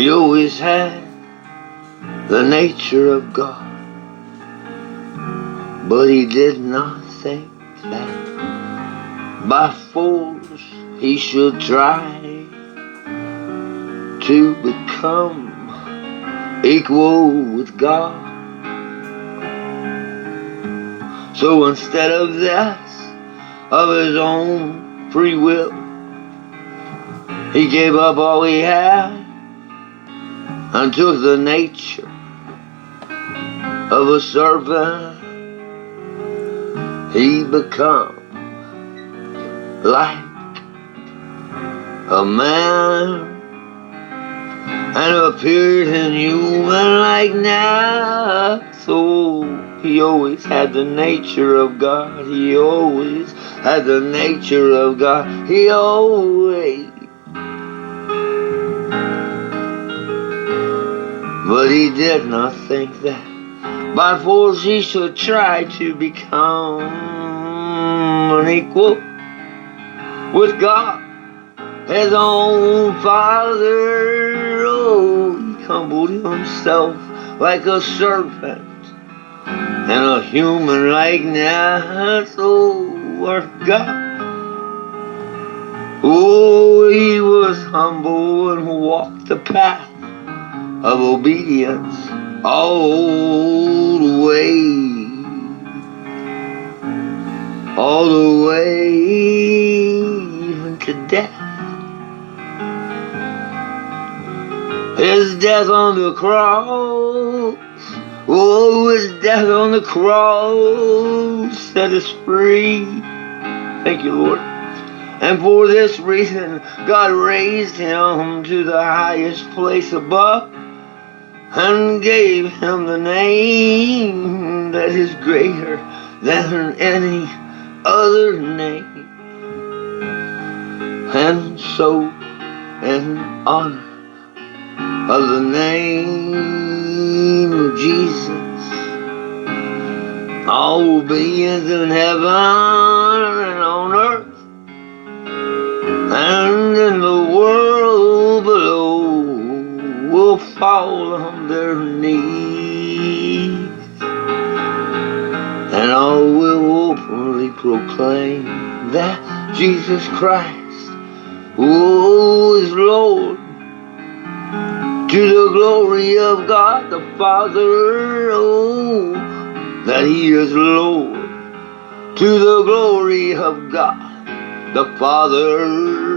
He always had the nature of God, but he did not think that by force he should try to become equal with God. So instead of this, of his own free will, he gave up all he had and took the nature of a servant. He become like a man and appeared in human likeness. So he always had the nature of God. He always had the nature of God. He always. But he did not think that by force he should try to become unequal with God, his own Father. Oh, he humbled himself like a servant and a human likeness. Oh, our God. Oh, he was humble and walked the path of obedience all the way even to death. His death on the cross, oh, his death on the cross set us free. Thank you, Lord. And for this reason, God raised him to the highest place above and gave him the name that is greater than any other name. And so, in honor of the name of Jesus, all beings in heaven and on earth and in the world below will fall on their knees, and all will openly proclaim that Jesus Christ, oh, is Lord, to the glory of God the Father. Oh, that he is Lord, to the glory of God the Father.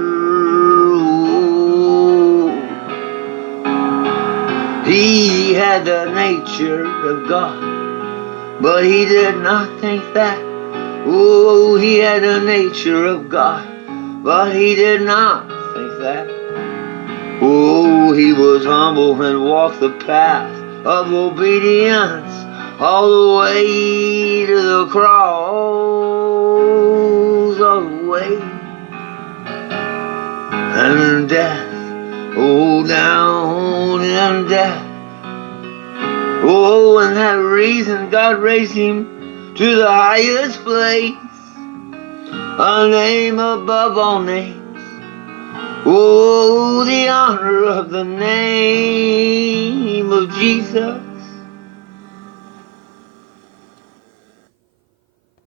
He had the nature of God, but he did not think that. Oh, he had the nature of God, but he did not think that. Oh, he was humble and walked the path of obedience all the way to the cross, all the way. And death, oh, down in death. Oh, and that reason God raised him to the highest place, a name above all names. Oh, the honor of the name of Jesus.